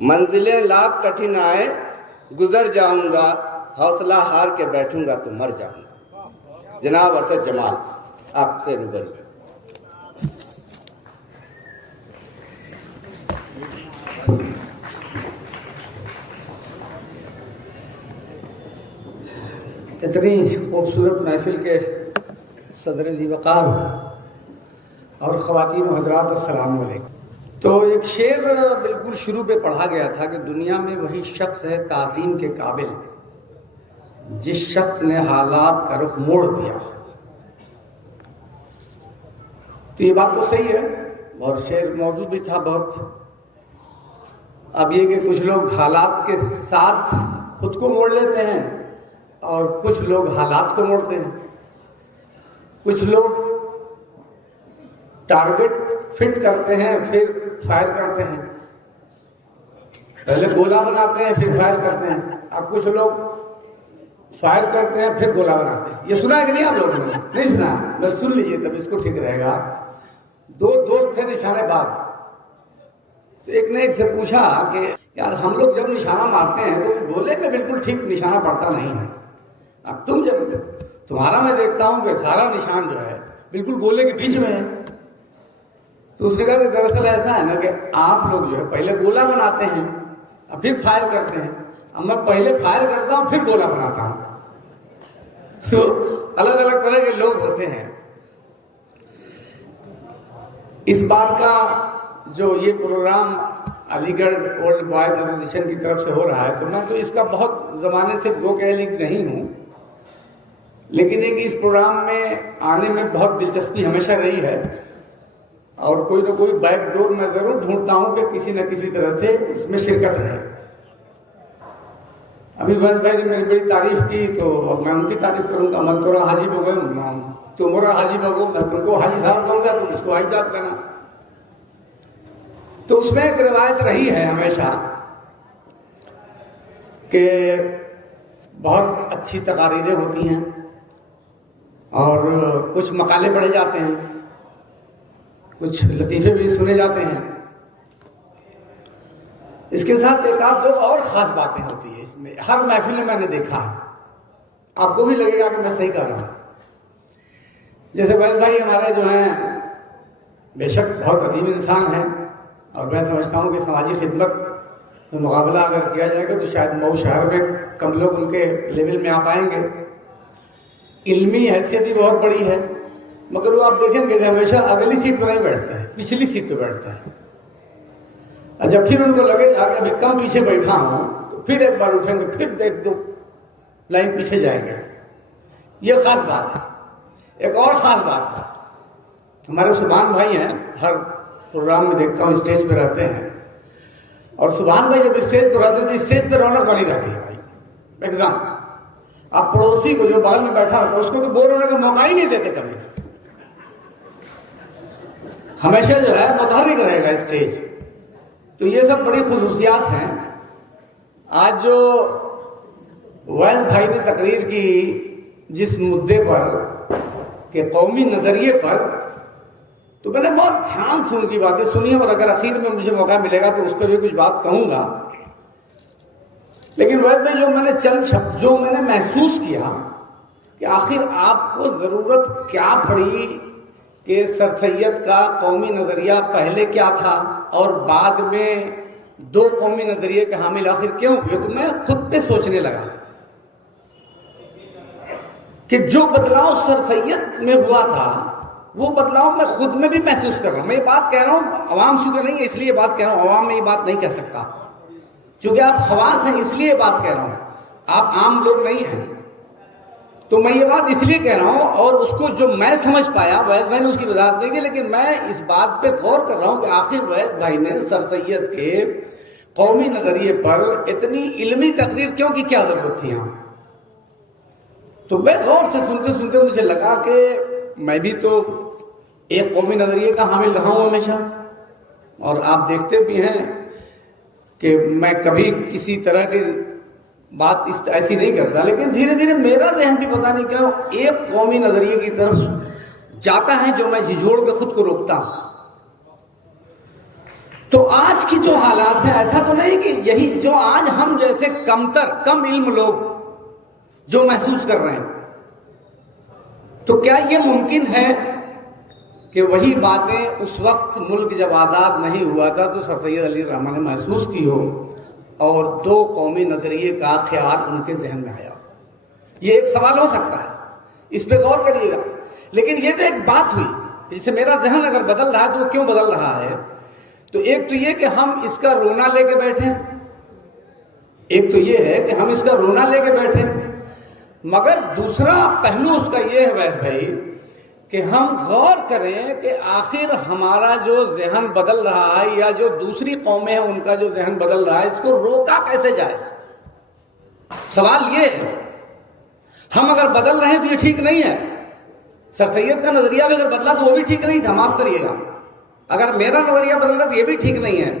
मंजिलें लाख कठिन आए गुजर जाऊंगा, हौसला हार के बैठूंगा तो मर जाऊंगा। जनाब अरशद जमाल आपसे रूबरू। इतनी खूबसूरत महफिल के सदर ज़ी-वक़ार और ख़वातीन हज़रात अस्सलामु अलैकुम। तो एक शेर बिल्कुल शुरू पे पढ़ा गया था कि दुनिया में वही शख्स है ताज़ीम के काबिल जिस शख्स ने हालात का रुख मोड़ दिया। तो ये बात तो सही है और शेर मौजूद भी था बहुत। अब ये कि कुछ लोग हालात के साथ खुद को मोड़ लेते हैं और कुछ लोग हालात को मोड़ते हैं। कुछ लोग टारगेट फिट करते हैं फिर फायर करते हैं, पहले गोला बनाते हैं फिर फायर करते हैं। अब कुछ लोग फायर करते हैं फिर गोला बनाते हैं। ये सुना है कि नहीं आप लोगों ने? नहीं सुना? मैं सुन लीजिए तब इसको ठीक रहेगा। दो दोस्त थे निशानेबाज, तो एक ने एक से पूछा कि यार हम लोग जब निशाना मारते हैं तो गोले में बिल्कुल ठीक निशाना पड़ता नहीं है, अब तुम जब तुम्हारा मैं देखता हूं कि सारा निशान जो है बिल्कुल गोले के बीच में है। तो उसने कहा कि दरअसल ऐसा है ना कि आप लोग जो है पहले गोला बनाते हैं और फिर फायर करते हैं, अब मैं पहले फायर करता हूं फिर गोला बनाता हूं। तो अलग अलग तरह के लोग होते हैं। इस बार का जो ये programme Aligarh old boys association की तरफ से हो रहा है, तो मैं तो इसका बहुत ज़माने से गो कैलिक नहीं हूँ, लेकिन एक इस प्रोग्राम में आने में बहुत दिलचस्पी हमेशा रही है और कोई ना कोई बैक डोर मैं ज़रूर ढूंढता हूँ कि किसी न किसी तरह से इसमें शिरकत रहे। अभी वंश भाई ने मेरी बड़ी तारीफ की तो अब मैं उनकी तारीफ करूँगा। मन तोरा हाजी बगो, तुम मोरा हाजी बगो, मैं तुमको हाजी साहब कहूँगा, तुम उसको हाजी साहब कहना। तो उसमें एक रिवायत रही है हमेशा कि बहुत अच्छी तकारीरें होती हैं और कुछ मकाले पढ़े जाते हैं, कुछ लतीफ़े भी सुने जाते हैं। इसके साथ एक आध दो और ख़ास बातें होती है इसमें, हर महफिल में मैंने देखा है। आपको भी लगेगा कि मैं सही कह रहा हूँ। जैसे वैद भाई हमारे जो हैं बेशक बहुत अजीब इंसान हैं और मैं समझता हूँ कि समाजी खिदमत में मुकाबला अगर किया जाएगा तो शायद मऊ शहर में कम लोग उनके लेवल में आ पाएंगे। इल्मी हैसियत ही बहुत बड़ी है, मगर वो आप देखेंगे कि हमेशा अगली सीट पर नहीं बैठते हैं, पिछली सीट पर बैठते हैं। अच्छा, फिर उनको लगेगा कि अभी कम पीछे बैठा हूँ तो फिर एक बार उठेंगे, फिर एक दो लाइन पीछे जाएंगे। ये खास बात है। एक और खास बात है, हमारे सुभान भाई हैं, हर प्रोग्राम में देखता हूँ स्टेज पे रहते हैं और सुभान भाई जब स्टेज पर रहते हैं तो स्टेज पर रौनक बनी रहती है भाई एकदम। आप पड़ोसी को जो बगल में बैठा होता है उसको तो बोर होने का मौका ही नहीं देते कभी, हमेशा जो है मुतहर्रिक रहेगा स्टेज। तो ये सब बड़ी खुसूसियात हैं। आज जो वैल भाई ने तकरीर की जिस मुद्दे पर के कौमी नजरिए पर, तो मैंने बहुत ध्यान से उनकी बातें सुनी और अगर आखिर में मुझे मौका मिलेगा तो उस पर भी कुछ बात कहूंगा। लेकिन वैद भाई जो मैंने चंद शब्द जो मैंने महसूस किया कि आखिर आपको जरूरत क्या पड़ी कि सर सैयद का कौमी नजरिया पहले क्या था और बाद में दो कौमी नजरिए के हामिल आखिर क्यों हुए, तो मैं खुद पे सोचने लगा कि जो बदलाव सर सैयद में हुआ था वो बदलाव मैं खुद में भी महसूस कर रहा हूं। मैं ये बात कह रहा हूं, अवाम शुक्र नहीं है इसलिए बात कह रहा हूं, अवाम में ये बात नहीं कह सकता क्योंकि आप खवास हैं इसलिए बात कह रहा हूं, आप आम लोग नहीं हैं। तो मैं ये बात इसलिए कह रहा हूं और उसको जो मैं समझ पाया वैद भाई ने उसकी वजाहत नहीं की, लेकिन मैं इस बात पे गौर कर रहा हूं कि आखिर वैद भाई ने सर सैयद के कौमी नजरिए पर इतनी इल्मी तकरीर क्यों की, क्या जरूरत थी यहाँ। तो मैं गौर से सुनते सुनते मुझे लगा कि मैं भी तो एक कौमी नजरिए का हामिल रहा हूं हमेशा और आप देखते भी हैं कि मैं कभी किसी तरह की बात ऐसी नहीं करता, लेकिन धीरे धीरे मेरा ज़हन भी पता नहीं क्यों एक कौमी नजरिए की तरफ जाता है जो मैं झिझोड़ के खुद को रोकता हूं। तो आज की जो हालात है, ऐसा तो नहीं कि यही जो आज हम जैसे कम इल्म लोग जो महसूस कर रहे हैं, तो क्या ये मुमकिन है कि वही बातें उस वक्त मुल्क जब आज़ाद नहीं हुआ था तो सर सैयद अली रहमान ने महसूस की हो और दो कौमी नजरिए का ख्याल उनके जहन में आया? ये एक सवाल हो सकता है, इस पे गौर करिएगा। लेकिन ये तो एक बात हुई, जैसे मेरा जहन अगर बदल रहा है तो वो क्यों बदल रहा है? तो एक तो ये कि हम इसका रोना लेके बैठे, एक तो ये है कि हम इसका रोना लेके बैठे, मगर दूसरा पहलू उसका ये है वैसे भाई कि हम गौर करें कि आखिर हमारा जो जहन बदल रहा है या जो दूसरी कौमें हैं उनका जो जहन बदल रहा है, इसको रोका कैसे जाए? सवाल ये है। हम अगर बदल रहे हैं तो ये ठीक नहीं है। सर सैयद का नजरिया भी अगर बदला तो वो भी ठीक नहीं था, माफ करिएगा। अगर मेरा नजरिया बदल रहा तो ये भी ठीक नहीं है।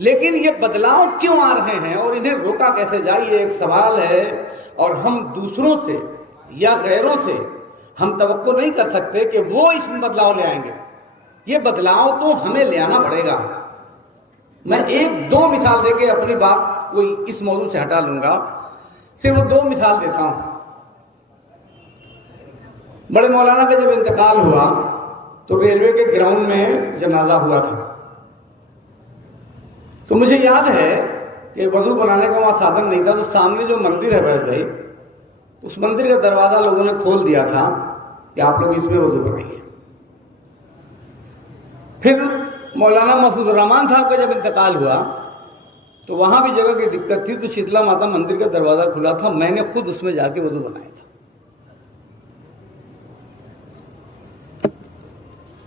लेकिन ये बदलाव क्यों आ रहे हैं और इन्हें रोका कैसे जाए, ये एक सवाल है। और हम दूसरों से या गैरों से हम तवक्को नहीं कर सकते कि वो इसमें बदलाव ले आएंगे। ये बदलाव तो हमें ले आना पड़ेगा। मैं एक दो मिसाल देके अपनी बात कोई इस मौजूद से हटा लूंगा, सिर्फ दो मिसाल देता हूं। बड़े मौलाना का जब इंतकाल हुआ तो रेलवे के ग्राउंड में जनाजा हुआ था। तो मुझे याद है कि वजू बनाने का वहां साधन नहीं था, तो सामने जो मंदिर है वैसे भाई, उस मंदिर का दरवाजा लोगों ने खोल दिया था कि आप लोग इसमें वजू बनाइए। फिर मौलाना महफूज रहमान साहब का जब इंतकाल हुआ तो वहां भी जगह की दिक्कत थी, तो शीतला माता मंदिर का दरवाजा खुला था, मैंने खुद उसमें जाके वजू बनाया था।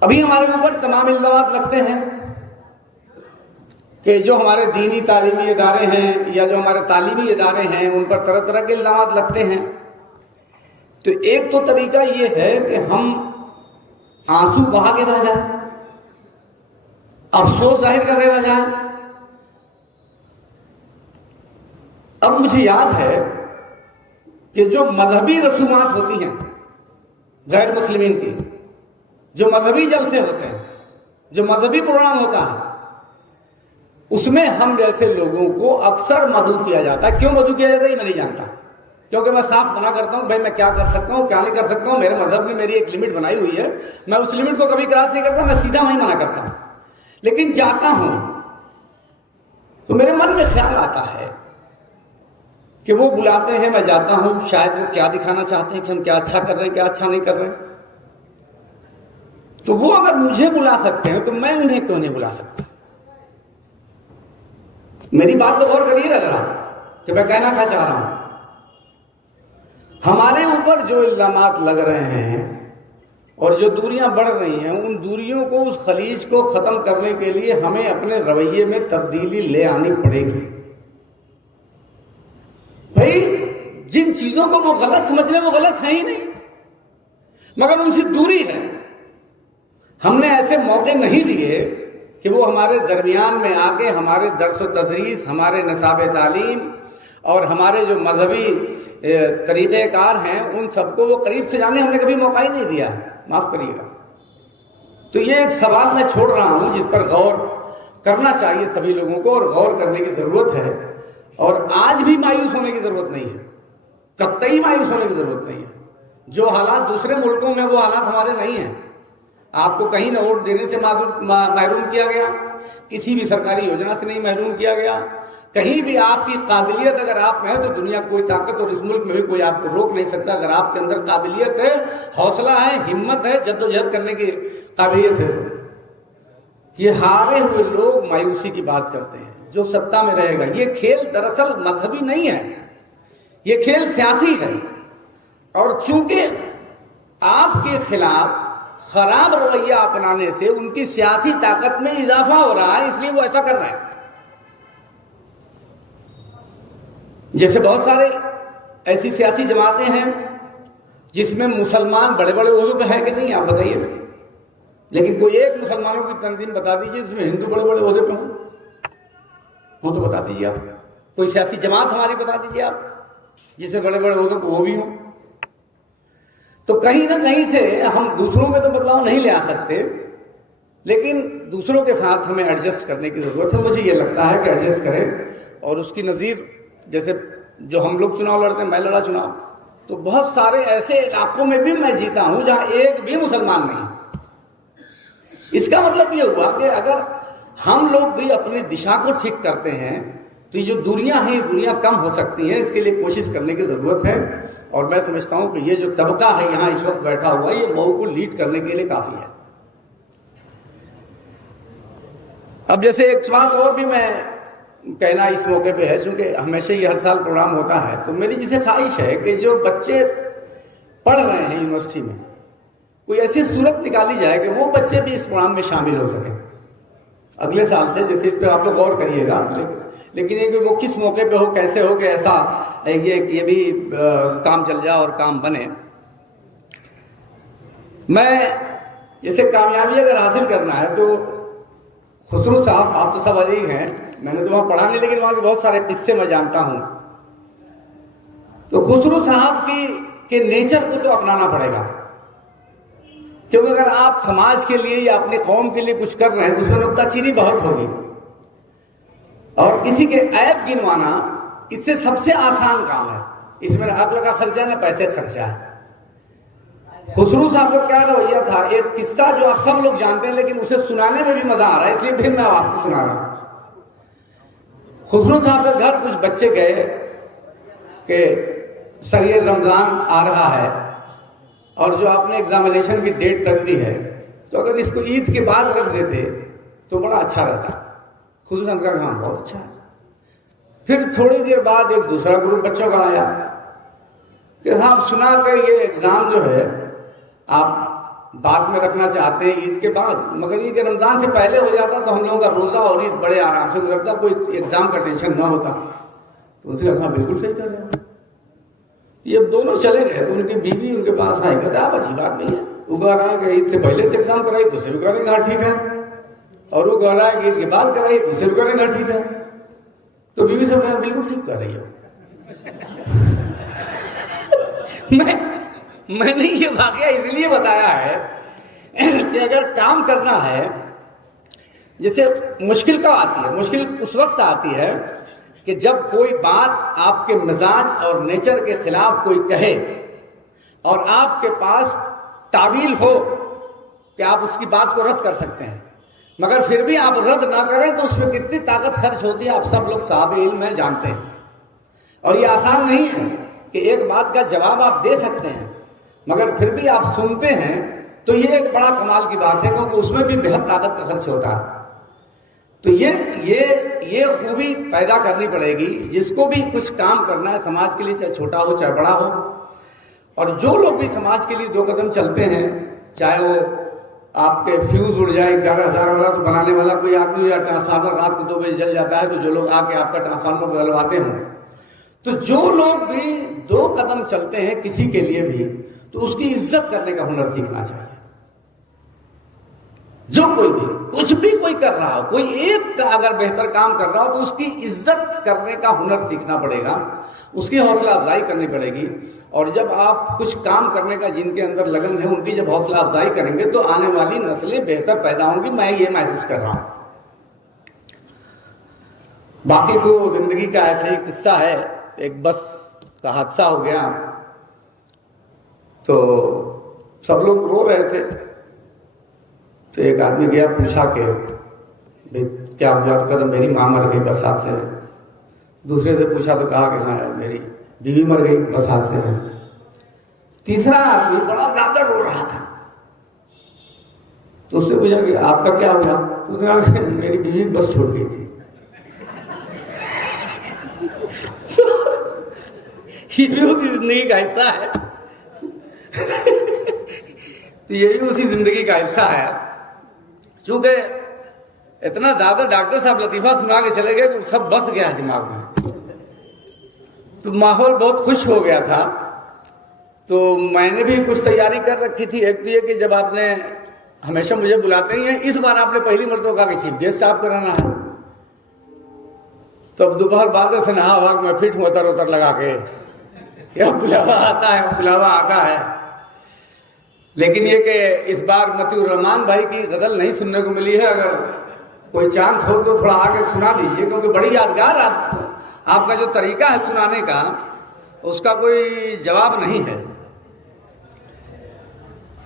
अभी हमारे ऊपर तमाम इल्जामात लगते हैं कि जो हमारे दीनी तालीमी इदारे हैं या जो हमारे तालीमी इदारे हैं उन पर तरह तरह के इल्जामात लगते हैं। तो एक तो तरीका ये है कि हम आंसू बहा के रह जाए, अफसोस जाहिर करके रह जाए। अब मुझे याद है कि जो मजहबी रसूमात होती हैं गैर मुस्लिमीन की, जो मजहबी जलसे होते हैं, जो मजहबी प्रोग्राम होता है, उसमें हम जैसे लोगों को अक्सर मदऊ किया जाता है। क्यों मदऊ किया जाता है ये मैं नहीं जानता, क्योंकि मैं साफ मना करता हूं भाई मैं क्या कर सकता हूं क्या नहीं कर सकता हूं। मेरे मजहब ने मेरी एक लिमिट बनाई हुई है, मैं उस लिमिट को कभी क्रॉस नहीं करता, मैं सीधा वहीं मना करता हूं। लेकिन जाता हूं तो मेरे मन में ख्याल आता है कि वो बुलाते हैं, मैं जाता हूं, शायद वो क्या दिखाना चाहते हैं कि हम क्या अच्छा कर रहे हैं क्या अच्छा नहीं कर रहे हैं। तो वो अगर मुझे बुला सकते हैं तो मैं उन्हें क्यों नहीं बुला सकता? मेरी बात तो गौर करिएगा जरा कि मैं कहना क्या चाह रहा हूं। हमारे ऊपर जो इल्जामात लग रहे हैं और जो दूरियां बढ़ रही हैं, उन दूरियों को, उस खलीज को खत्म करने के लिए हमें अपने रवैये में तब्दीली ले आनी पड़ेगी। भाई जिन चीजों को वो गलत समझ रहे वो गलत है ही नहीं, मगर उनसे दूरी है। हमने ऐसे मौके नहीं दिए कि वो हमारे दरमियान में आके हमारे दर्स व तदरीस, हमारे निसाब तालीम और हमारे जो मजहबी तरीक़ेकार हैं उन सबको वो करीब से जाने हमने कभी मौका ही नहीं दिया, माफ करिएगा। तो ये एक सवाल मैं छोड़ रहा हूं जिस पर गौर करना चाहिए सभी लोगों को, और गौर करने की जरूरत है। और आज भी मायूस होने की जरूरत नहीं है, कतई मायूस होने की जरूरत नहीं है। जो हालात दूसरे मुल्कों में वो हालात हमारे नहीं हैं। आपको कहीं ना वोट देने से महरूम किया गया, किसी भी सरकारी योजना से नहीं महरूम किया गया, कहीं भी आपकी काबिलियत अगर आप में है तो दुनिया कोई ताकत और इस मुल्क में भी कोई आपको रोक नहीं सकता। अगर आपके अंदर काबिलियत है, हौसला है, हिम्मत है, जद्दोजहद करने की काबिलियत है। ये हारे हुए लोग मायूसी की बात करते हैं, जो सत्ता में रहेगा। ये खेल दरअसल मजहबी नहीं है, ये खेल सियासी है। और चूंकि आपके खिलाफ खराब रवैया अपनाने से उनकी सियासी ताकत में इजाफा हो रहा है, इसलिए वो ऐसा कर रहे हैं। जैसे बहुत सारे ऐसी सियासी जमातें हैं जिसमें मुसलमान बड़े बड़े ओहदों पे हैं कि नहीं, आप बताइए। लेकिन कोई एक मुसलमानों की तंजीम बता दीजिए जिसमें हिंदू बड़े बड़े ओहदे पे हो तो बता दीजिए आप। कोई सियासी जमात हमारी बता दीजिए आप जिससे बड़े बड़े ओहदे पे वो भी हों। तो कहीं ना कहीं से हम दूसरों में तो बदलाव नहीं ले आ सकते, लेकिन दूसरों के साथ हमें एडजस्ट करने की ज़रूरत है। मुझे ये लगता है कि एडजस्ट करें। और उसकी नज़ीर जैसे जो हम लोग चुनाव लड़ते हैं, मैं लड़ा चुनाव, तो बहुत सारे ऐसे इलाकों में भी मैं जीता हूं जहां एक भी मुसलमान नहीं। इसका मतलब ये हुआ कि अगर हम लोग भी अपनी दिशा को ठीक करते हैं तो ये जो दूरियां हैं, दूरियां कम हो सकती हैं। इसके लिए कोशिश करने की ज़रूरत है। और मैं समझता हूं कि ये जो तबका है यहाँ इस वक्त बैठा हुआ, ये मऊ को लीड करने के लिए काफ़ी है। अब जैसे एक बात और भी मैं कहना इस मौके पे है, चूंकि हमेशा ही हर साल प्रोग्राम होता है, तो मेरी जिसे ख्वाहिश है कि जो बच्चे पढ़ रहे हैं यूनिवर्सिटी में, कोई ऐसी सूरत निकाली जाए कि वो बच्चे भी इस प्रोग्राम में शामिल हो सकें अगले साल से। जैसे इस पर आप लोग गौर करिएगा, लेकिन ये कि वो किस मौके पे हो, कैसे हो कि ऐसा ये भी काम चल जाए और काम बने। मैं जैसे कामयाबी अगर हासिल करना है तो खुसरू साहब, आप तो सब अलग ही हैं, मैंने तो वहाँ पढ़ा नहीं, लेकिन वहाँ के बहुत सारे किस्से मैं जानता हूँ। तो खुसरू साहब के नेचर को तो अपनाना पड़ेगा, क्योंकि अगर आप समाज के लिए या अपने कौम के लिए कुछ कर रहे हैं तो उसमें नुक्ताचीनी बहुत होगी। और किसी के ऐब गिनवाना इससे सबसे आसान काम है। इसमें ना अक्ल का खर्चा है ना पैसे खर्चा है। खुसरू साहब का क्या रवैया था, एक किस्सा जो आप सब लोग जानते हैं, लेकिन उसे सुनाने में भी मजा आ रहा है, इसलिए फिर मैं आपको सुना रहा हूं। खुसरू साहब के घर कुछ बच्चे गए कि सर ये रमजान आ रहा है और जो आपने एग्जामिनेशन की डेट रख दी है, तो अगर इसको ईद के बाद रख देते तो बड़ा अच्छा रहता। खुसरू साहब का काम बहुत अच्छा है। फिर थोड़ी देर बाद एक दूसरा ग्रुप बच्चों का आया कि साहब सुना कि ये एग्जाम जो है आप बाद में रखना चाहते हैं ईद के बाद, मगर ये रमजान से पहले हो जाता तो हम लोगों का रोजा और ईद बड़े आराम से गुजरता, कोई एग्जाम का टेंशन न होता। तो उनसे कहा बिल्कुल सही कर रहे हैं। ये दोनों चले गए तो उनकी बीवी उनके पास आई, कहते आप अच्छी बात नहीं है, वो कह रहा है कि ईद से पहले से एग्जाम कराई, दूसरे भी करेंगे हाँ ठीक है, और वो कह रहा है कि ईद के बाद कराई, दूसरे भी करेंगे हाँ ठीक है। तो बीवी सब कहा बिल्कुल ठीक कर रही हो। मैंने ये वाकया इसलिए बताया है कि अगर काम करना है, जैसे मुश्किल कब आती है, मुश्किल उस वक्त आती है कि जब कोई बात आपके मिजाज और नेचर के खिलाफ कोई कहे और आपके पास तावील हो कि आप उसकी बात को रद्द कर सकते हैं, मगर फिर भी आप रद्द ना करें तो उसमें कितनी ताकत खर्च होती है आप सब लोग साहब इल्म में जानते हैं। और ये आसान नहीं है कि एक बात का जवाब आप दे सकते हैं मगर फिर भी आप सुनते हैं, तो ये एक बड़ा कमाल की बात है, क्योंकि उसमें भी बेहद ताकत का खर्च होता है। तो ये खूबी पैदा करनी पड़ेगी। जिसको भी कुछ काम करना है समाज के लिए, चाहे छोटा हो चाहे बड़ा हो, और जो लोग भी समाज के लिए 2 कदम चलते हैं, चाहे वो आपके फ्यूज उड़ जाए 11,000 वाला तो बनाने वाला कोई आदमी हो, या ट्रांसफार्मर रात को 2 बजे जल जाता है तो जो लोग आके आपका ट्रांसफार्मर बदलवाते हैं, तो जो लोग भी 2 कदम चलते हैं किसी के लिए भी, तो उसकी इज्जत करने का हुनर सीखना चाहिए। जो कोई भी कुछ भी कोई कर रहा हो, कोई एक का अगर बेहतर काम कर रहा हो तो उसकी इज्जत करने का हुनर सीखना पड़ेगा, उसकी हौसला अफजाई करनी पड़ेगी। और जब आप कुछ काम करने का जिनके अंदर लगन है, उनकी जब हौसला अफजाई करेंगे तो आने वाली नस्लें बेहतर पैदा होंगी। मैं ये महसूस कर रहा हूं। बाकी तो जिंदगी का ऐसा ही किस्सा है। एक बस का हादसा हो गया तो सब लोग रो रहे थे, तो एक आदमी गया, पूछा कि भाई क्या हो गया? तो कहता मेरी माँ मर गई बस हादसे में। दूसरे से पूछा तो कहा कि हाँ यार मेरी बीवी मर गई बस हादसे में। तीसरा आदमी बड़ा ज्यादा रो रहा था, तो उससे पूछा कि आपका क्या हुआ? तो उसने कहा मेरी बीवी बस छूट गई थी। ये भी उसी जिंदगी का हिस्सा है। तो ये भी उसी जिंदगी का हिस्सा है। चूंकि इतना ज्यादा डॉक्टर साहब लतीफा सुना के चले गए तो सब बस गया दिमाग में, तो माहौल बहुत खुश हो गया था। तो मैंने भी कुछ तैयारी कर रखी थी। एक तो ये कि जब आपने हमेशा मुझे बुलाते ही हैं, इस बार आपने पहली मरतबा कहा कि चीफ गेस्ट आप कराना है, तो अब दोपहर बाद से नहा वहा मैं फिट हूं उतर लगा के, क्या बुलावा आता है बुलावा आता है। लेकिन ये कि इस बार मतिउर रहमान भाई की गजल नहीं सुनने को मिली है। अगर कोई चांस हो तो थोड़ा आगे सुना दीजिए, क्योंकि बड़ी यादगार आपका जो तरीका है सुनाने का, उसका कोई जवाब नहीं है।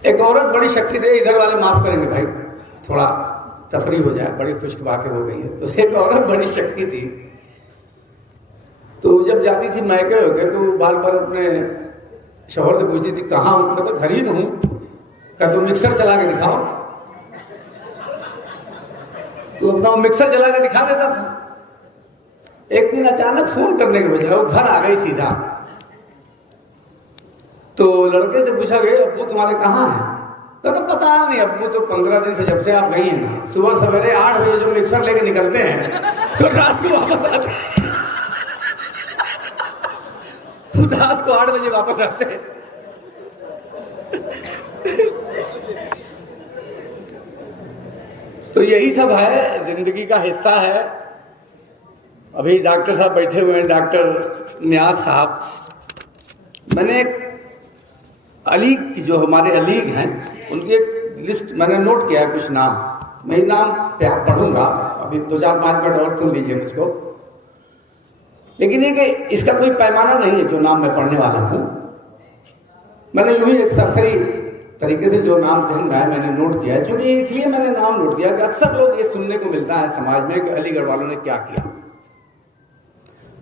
एक औरत बड़ी शक्ति दे, इधर वाले माफ करेंगे भाई, थोड़ा तफरी हो जाए, बड़ी खुश्क बातें हो गई हैं। तो एक औरत बड़ी शक्ति थी, तो जब जाती थी मैके हो गए तो बार बार अपने शौहर से पूछती थी कहाँ हूँ, मैं तो खरीद हूँ, क्या तो मिक्सर चला के दिखाओ। तो अपना मिक्सर चला के दिखा देता था। एक दिन अचानक फोन करने के बजाय वो घर आ गई सीधा। तो लड़के से पूछा गया अब्बू तुम्हारे कहाँ हैं? तो पता नहीं अब्बू तो 15 दिन से जब से आप गई हैं ना, सुबह सवेरे 8 बजे जो मिक्सर लेके निकलते हैं तो रात को वापस आते हैं। रात को 8 बजे वापस आते हैं। तो यही सब है, जिंदगी का हिस्सा है। अभी डॉक्टर साहब बैठे हुए हैं, डॉक्टर नियाज साहब। मैंने अलीग जो हमारे अलीग हैं उनकी एक लिस्ट मैंने नोट किया है, कुछ नाम मैं नाम पढ़ूंगा, अभी 2-4-5 मिनट और सुन लीजिए मुझको। लेकिन ये कि इसका कोई पैमाना नहीं है जो नाम मैं पढ़ने वाला हूं। मैंने यूं ही एक सरसरी तरीके से जो नाम जहन में आया मैंने नोट किया है, क्योंकि इसलिए मैंने नाम नोट किया कि अक्सर लोग ये सुनने को मिलता है समाज में कि अलीगढ़ वालों ने क्या किया।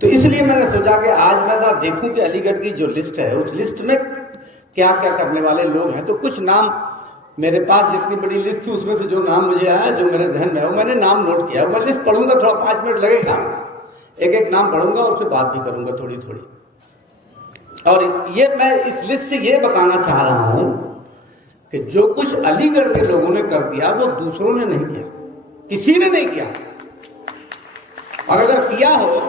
तो इसलिए मैंने सोचा कि आज मैं ना देखूं कि अलीगढ़ की जो लिस्ट है उस लिस्ट में क्या क्या करने वाले लोग हैं। तो कुछ नाम मेरे पास, जितनी बड़ी लिस्ट थी उसमें से जो नाम मुझे आया, जो मेरे ध्यान में है, वो मैंने नाम नोट किया। मैं लिस्ट पढ़ूंगा, थोड़ा 5 मिनट लगेगा, एक एक नाम पढ़ूंगा और फिर बात भी करूंगा थोड़ी थोड़ी। और ये मैं इस लिस्ट से ये बताना चाह रहा हूं कि जो कुछ अलीगढ़ के लोगों ने कर दिया वो दूसरों ने नहीं किया, किसी ने नहीं किया। और अगर किया हो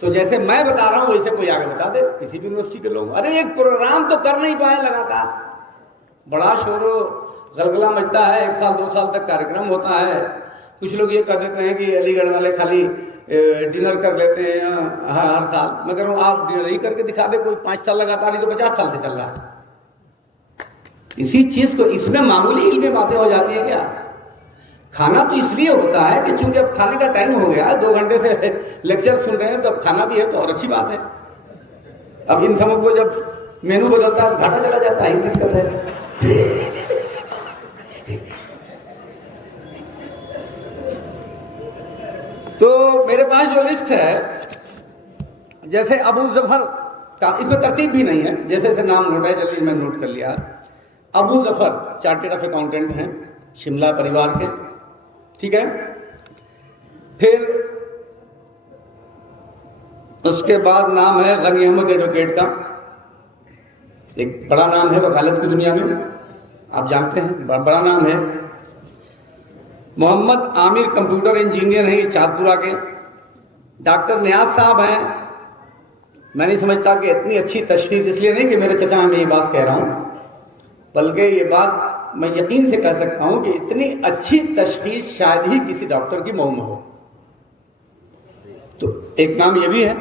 तो जैसे मैं बता रहा हूं वैसे कोई आगे बता दे, किसी भी यूनिवर्सिटी के लोग। अरे एक प्रोग्राम तो कर नहीं पाए लगातार, बड़ा शोर गलगला मचता है, 1 साल 2 साल तक कार्यक्रम होता है। कुछ लोग ये कह देते हैं कि अलीगढ़ वाले खाली डिनर कर लेते हैं हर साल। मैं कह रहा हूं आप डिनर ही करके दिखा दे, कोई 5 साल लगातार, नहीं तो 50 साल से चल रहा है इसी चीज को। इसमें मामूली इल्मी बातें हो जाती है क्या? खाना तो इसलिए होता है कि चूंकि अब खाने का टाइम हो गया, 2 घंटे से लेक्चर सुन रहे हैं, तो अब खाना भी है तो और अच्छी बात है। अब इन सबों को जब मेनू बदलता है तो घाटा चला जाता है, दिक्कत है। तो मेरे पास जो लिस्ट है, जैसे अबू जफर का, इसमें तरतीब भी नहीं है, जैसे जैसे नाम नोट है जल्दी मैं नोट कर लिया। Abu Zafar chartered of accountant हैं, शिमला परिवार के, ठीक है। फिर उसके बाद नाम है गनी अहमद एडवोकेट का, एक बड़ा नाम है वकालत की दुनिया में, आप जानते हैं, बड़ा नाम है। मोहम्मद आमिर कंप्यूटर इंजीनियर हैं, ये चाँदपुरा के। डॉक्टर नियाज साहब हैं। मैं नहीं समझता कि इतनी अच्छी तशरीह, इसलिए नहीं कि मेरे चचा हैं मैं ये बात कह रहा हूं, बल्कि ये बात मैं यकीन से कह सकता हूं कि इतनी अच्छी तशखीस शायद ही किसी डॉक्टर की मुंह में हो। तो एक नाम ये भी है।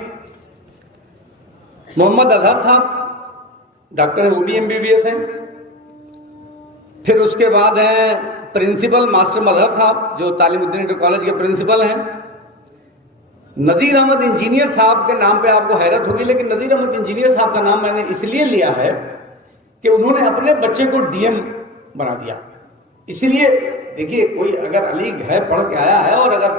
मोहम्मद अजहर साहब डॉक्टर है, वो भी MBBS हैं। फिर उसके बाद है प्रिंसिपल मास्टर मजहर साहब, जो तालीमुद्दीन इंटर कॉलेज के प्रिंसिपल हैं। नजीर अहमद इंजीनियर साहब के नाम पे आपको हैरत होगी, लेकिन नजीर अहमद इंजीनियर साहब का नाम मैंने इसलिए लिया है कि उन्होंने अपने बच्चे को DM बना दिया। इसलिए देखिए, कोई अगर अलीग है, पढ़ के आया है, और अगर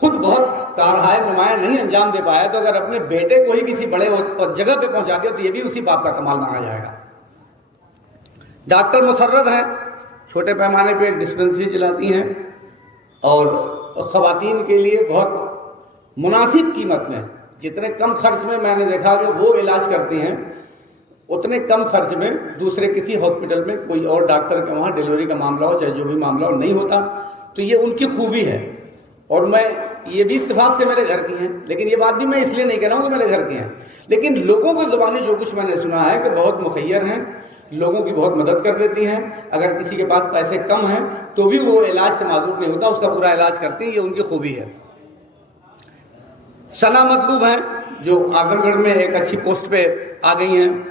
खुद बहुत कारहाय नुमाया नहीं अंजाम दे पाया, तो अगर अपने बेटे को ही किसी बड़े जगह पे पहुंचा दिया तो ये भी उसी बाप का कमाल माना जाएगा। डॉक्टर मुसर्रद हैं, छोटे पैमाने पे एक डिस्पेंसरी चलाती हैं और खवातीन के लिए बहुत मुनासिब कीमत में, जितने कम खर्च में मैंने देखा कि वो इलाज करती हैं, उतने कम खर्च में दूसरे किसी हॉस्पिटल में कोई और डॉक्टर के वहाँ डिलीवरी का मामला हो, चाहे जो भी मामला हो, नहीं होता। तो ये उनकी खूबी है। और मैं ये भी इत्तेफाक से मेरे घर की हैं, लेकिन ये बात भी मैं इसलिए नहीं कह रहा हूँ कि मेरे घर की हैं, लेकिन लोगों को ज़बानी जो कुछ मैंने सुना है कि बहुत मुखैर हैं, लोगों की बहुत मदद कर देती हैं। अगर किसी के पास पैसे कम हैं तो भी वो इलाज से माजूर नहीं होता, उसका पूरा इलाज करती हैं, ये उनकी खूबी है। सना मतलूब हैं, जो आजमगढ़ में एक अच्छी पोस्ट पे आ गई हैं।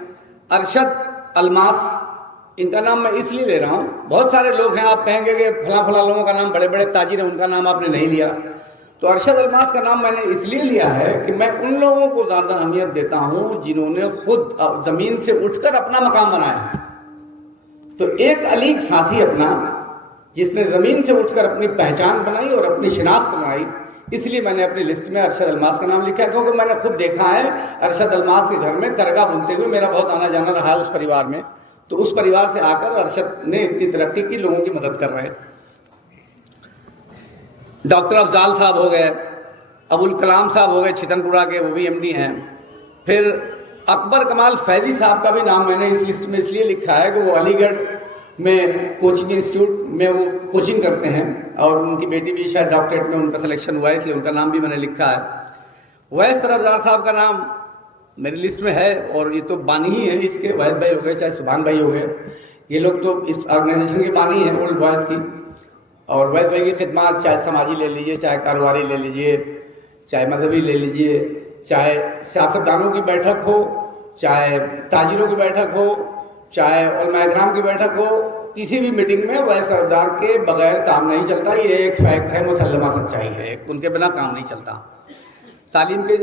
अरशद अलमास इनका नाम मैं इसलिए ले रहा हूँ, बहुत सारे लोग हैं, आप कहेंगे कि फला फला लोगों का नाम, बड़े बड़े ताजिर हैं, उनका नाम आपने नहीं लिया। तो अरशद अल्मास का नाम मैंने इसलिए लिया है कि मैं उन लोगों को ज़्यादा अहमियत देता हूँ जिन्होंने खुद ज़मीन से उठकर अपना मकाम बनाया। तो एक अलीग साथी अपना जिसने ज़मीन से उठकर अपनी पहचान बनाई और अपनी शिनाख्त बनाई, इसलिए मैंने अपनी लिस्ट में अरशद अल्मास का नाम लिखा है, क्योंकि मैंने खुद देखा है अरशद अल्मास के घर में करगा बुनते हुए मेरा बहुत आना जाना रहा है उस परिवार में। तो उस परिवार से आकर अरशद ने इतनी तरक्की की, लोगों की मदद कर रहे हैं। डॉक्टर अफजाल साहब हो गए, अबुल कलाम साहब हो गए छितनपुरा के, वो भी एमडी हैं। फिर अकबर कमाल फैजी साहब का भी नाम मैंने इस लिस्ट में इसलिए लिखा है कि वो अलीगढ़ में कोचिंग इंस्टीट्यूट में वो कोचिंग करते हैं और उनकी बेटी भी शायद डॉक्टरेट में उनका सिलेक्शन हुआ है, इसलिए उनका नाम भी मैंने लिखा है। वैस तरफदार साहब का नाम मेरी लिस्ट में है और ये तो बानी ही है इसके, वैद भाई हो गए चाहे सुभान भाई हो गए, ये लोग तो इस ऑर्गेनाइजेशन के बानी हैं ओल्ड बॉयज़ की। और वैद भाई की खिदमत चाहे समाजी ले लीजिए, चाहे कारोबारी ले लीजिए, चाहे मजहबी ले लीजिए, चाहे सियासतदानों की बैठक हो, चाहे ताजिरों की बैठक हो, चाहे उलमा इकराम की बैठक हो, किसी भी मीटिंग में वैस सरदार के बगैर काम नहीं चलता। ये एक फैक्ट है, मुसल्लमा सच्चाई है, उनके बिना काम नहीं चलता। तालीम के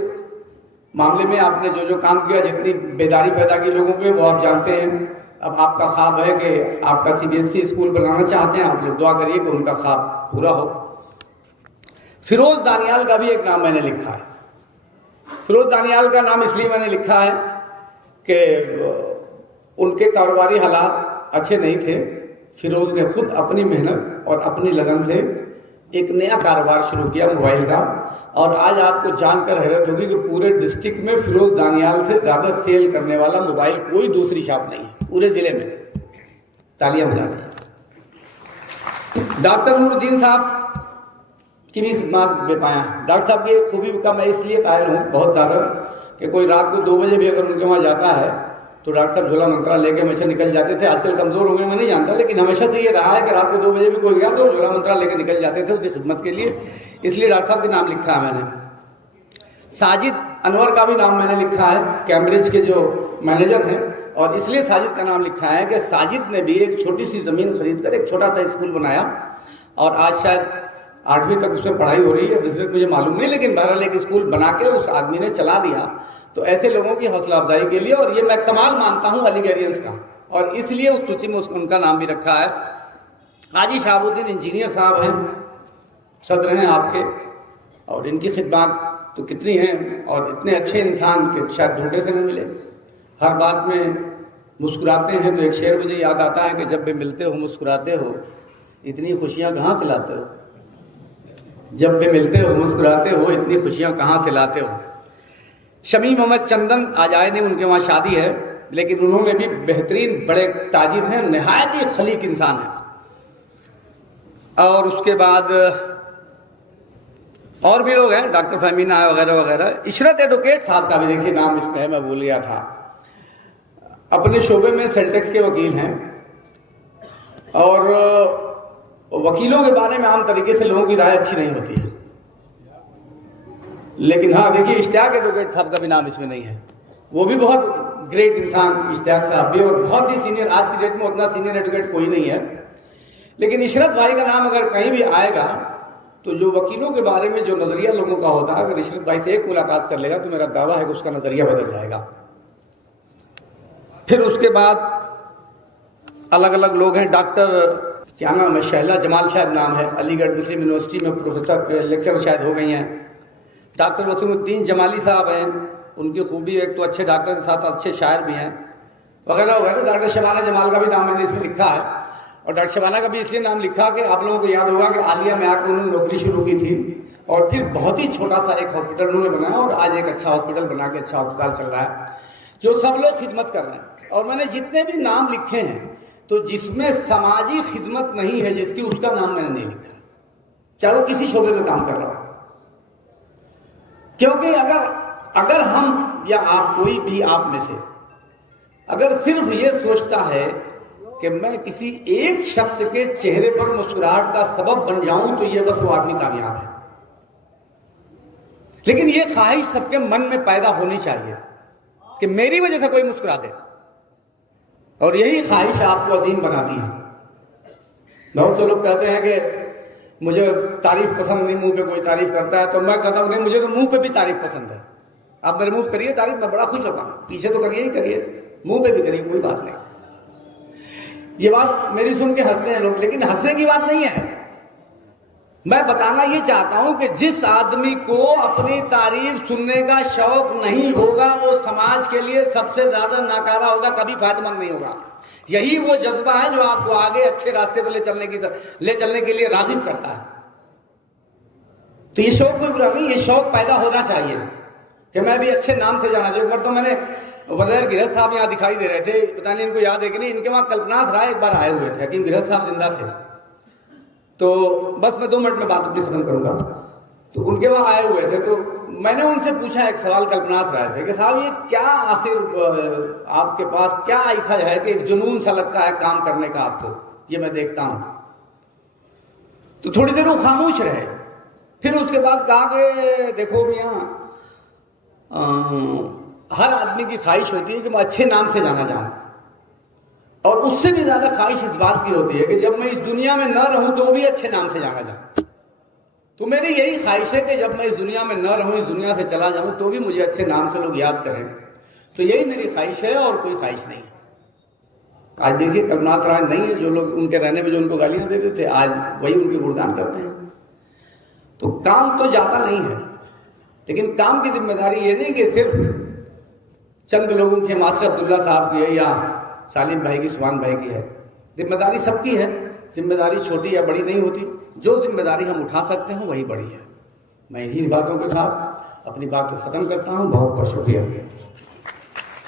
मामले में आपने जो जो काम किया, जितनी बेदारी पैदा की लोगों पे, वो आप जानते हैं। अब आपका ख्वाब है कि आपका CBSE स्कूल बनाना चाहते हैं, आप लोग दुआ करिए कि उनका ख्वाब पूरा हो। फिरोज दानियाल का भी एक नाम मैंने लिखा है। फिरोज दानियाल का नाम इसलिए मैंने लिखा है कि उनके कारोबारी हालात अच्छे नहीं थे। फिरोज ने खुद अपनी मेहनत और अपनी लगन से एक नया कारोबार शुरू किया मोबाइल का, और आज आपको जानकर हैरत होगी कि पूरे डिस्ट्रिक्ट में फिरोज दानियाल से ज़्यादा सेल करने वाला मोबाइल कोई दूसरी शॉप नहीं है पूरे ज़िले में। तालियां बजा दें। डॉक्टर नूरुद्दीन साहब की भी खिदमत बेपाया। डॉक्टर साहब की एक खूबी का मैं इसलिए कायल हूँ बहुत ज़्यादा कि कोई रात को 2 बजे भी अगर उनके वहाँ जाता है तो डॉक्टर साहब झोला मंत्रा लेके हमेशा निकल जाते थे। आजकल कमज़ोर हो गए मैं नहीं जानता, लेकिन हमेशा से ये रहा है कि रात को 2 बजे भी कोई गया तो झोला मंत्रा लेके निकल जाते थे उसकी खिदमत के लिए, इसलिए डॉक्टर साहब के नाम लिखा है मैंने। साजिद अनवर का भी नाम मैंने लिखा है, कैम्ब्रिज के जो मैनेजर हैं, और इसलिए साजिद का नाम लिखा है कि साजिद ने भी एक छोटी सी ज़मीन खरीद कर एक छोटा सा स्कूल बनाया और आज शायद 8वीं तक उसमें पढ़ाई हो रही है, दूसरे मुझे मालूम नहीं, लेकिन बहरहाल एक स्कूल बना के उस आदमी ने चला दिया। तो ऐसे लोगों की हौसला अफजाई के लिए, और ये मैं कमाल मानता हूँ अलीगढ़ियंस का, और इसलिए उस सूची में उनका नाम भी रखा है। हाजी शहाबुद्दीन इंजीनियर साहब हैं, सदर हैं आपके, और इनकी खिदमत तो कितनी हैं, और इतने अच्छे इंसान के शायद ढूंढे से नहीं मिले। हर बात में मुस्कुराते हैं। तो एक शेर मुझे याद आता है कि जब भी मिलते हो मुस्कुराते हो, इतनी खुशियाँ कहाँ से लाते हो। जब भी मिलते हो मुस्कुराते हो, इतनी खुशियाँ कहाँ से लाते हो। शमी मोहम्मद चंदन आज आए नहीं, उनके वहाँ शादी है, लेकिन उन्होंने भी बेहतरीन बड़े ताजिर हैं, नहायत ही खलीक इंसान है। और उसके बाद और भी लोग हैं, डॉक्टर फहमीना है वगैरह वगैरह। इशरत एडवोकेट साहब का भी देखिए नाम इसमें है, मैं भूल गया था। अपने शोबे में सेल्टेक्स के वकील हैं, और वकीलों के बारे में आम तरीके से लोगों की राय अच्छी नहीं होती है, लेकिन हाँ देखिए इश्तियाक एडवोकेट साहब का भी नाम इसमें नहीं है। वो भी बहुत ग्रेट इंसान इश्तियाक साहब भी, और बहुत ही सीनियर, आज की डेट में उतना सीनियर एडवोकेट कोई नहीं है। लेकिन इशरत भाई का नाम अगर कहीं भी आएगा तो जो वकीलों के बारे में जो नज़रिया लोगों का होता है, अगर इशरत भाई से एक मुलाकात कर लेगा तो मेरा दावा है कि उसका नज़रिया बदल जाएगा। फिर उसके बाद अलग अलग लोग हैं। डॉक्टर क्या नाम है, शहला जमाल शायद नाम है, अलीगढ़ मुस्लिम यूनिवर्सिटी में प्रोफेसर लेक्चर शायद हो गई हैं। डॉक्टर वसीमुद्दीन जमाली साहब हैं, उनकी खूबी एक तो अच्छे डॉक्टर के साथ अच्छे शायर भी हैं वगैरह वगैरह। डॉक्टर शबाना जमाल का भी नाम मैंने इसमें लिखा है, और डॉक्टर शबाना का भी इसलिए नाम लिखा कि आप लोगों को याद होगा कि आलिया में आकर उन्होंने नौकरी शुरू की थी, और फिर बहुत ही छोटा सा एक हॉस्पिटल उन्होंने बनाया, और आज एक अच्छा हॉस्पिटल बना के अच्छा अस्पताल चल रहा है, जो सब लोग खिदमत कर रहे हैं। और मैंने जितने भी नाम लिखे हैं, तो जिसमें समाजी खिदमत नहीं है जिसकी, उसका नाम मैंने नहीं लिखा, चाहे वो किसी शोबे में काम कर रहा हो। क्योंकि अगर हम या आप, कोई भी आप में से अगर सिर्फ ये सोचता है कि मैं किसी एक शख्स के चेहरे पर मुस्कुराहट का सबब बन जाऊं, तो ये बस वो आदमी कामयाब है। लेकिन ये ख्वाहिश सबके मन में पैदा होनी चाहिए कि मेरी वजह से कोई मुस्कुरा दे। और यही ख्वाहिश आपको अजीम बनाती है। बहुत से लोग कहते हैं कि मुझे तारीफ पसंद नहीं, मुंह पे कोई तारीफ करता है, तो मैं कहता हूं नहीं, मुझे तो मुंह पे भी तारीफ पसंद है। आप मेरे मुंह करिए तारीफ, मैं बड़ा खुश होता हूं। पीछे तो करिए ही करिए, मुंह पे भी करिए, कोई बात नहीं। ये बात मेरी सुन के हंसते हैं लोग, लेकिन हंसने की बात नहीं है। मैं बताना ये चाहता हूं कि जिस आदमी को अपनी तारीफ सुनने का शौक नहीं होगा, वो समाज के लिए सबसे ज्यादा नाकारा होगा, कभी फायदेमंद नहीं होगा। यही वो जज्बा है जो आपको आगे अच्छे रास्ते पर ले चलने के लिए राग़िब करता है। तो ये शौक कोई बुरा नहीं, ये शौक पैदा होना चाहिए कि मैं भी अच्छे नाम से जाना। जो एक बार तो मैंने वज़ीर गिरहत साहब यहाँ दिखाई दे रहे थे, पता नहीं इनको याद है कि नहीं, इनके वहां कल्पनाथ राय एक बार आए हुए थे, हकीम गिरहत साहब जिंदा थे। तो बस मैं 2 मिनट में बात अपनी खत्म करूंगा। तो उनके वहां आए हुए थे, तो मैंने उनसे पूछा एक सवाल, कल्पनाथ राय थे, कि साहब ये क्या आखिर आपके पास क्या ऐसा है कि एक जुनून सा लगता है काम करने का आपको, ये मैं देखता हूं। तो थोड़ी देर वो खामोश रहे, फिर उसके बाद कहा कि देखो मियां, हर आदमी की ख्वाहिश होती है कि मैं अच्छे नाम से जाना चाहूं, और उससे भी ज्यादा ख्वाहिश इस बात की होती है कि जब मैं इस दुनिया में न रहूं तो भी अच्छे नाम से जाना चाहूं। तो मेरी यही ख्वाहिश है कि जब मैं इस दुनिया में न रहूं, इस दुनिया से चला जाऊं, तो भी मुझे अच्छे नाम से लोग याद करें। तो यही मेरी ख्वाहिश है और कोई ख्वाहिश नहीं है। आज देखिए कल्पनाथ राय नहीं है, जो लोग उनके रहने में जो उनको गालियां देते थे, आज वही उनके गुणगान करते हैं। तो काम तो जाता नहीं है, लेकिन काम की जिम्मेदारी ये नहीं कि सिर्फ चंद लोगों की, मास्टर अब्दुल्ला साहब की है या सालिम भाई की, सुभान भाई की है। जिम्मेदारी सबकी है। जिम्मेदारी छोटी या बड़ी नहीं होती, जो जिम्मेदारी हम उठा सकते हैं वही बड़ी है। मैं इन्हीं बातों के साथ अपनी बात को खत्म करता हूं। बहुत बहुत शुक्रिया।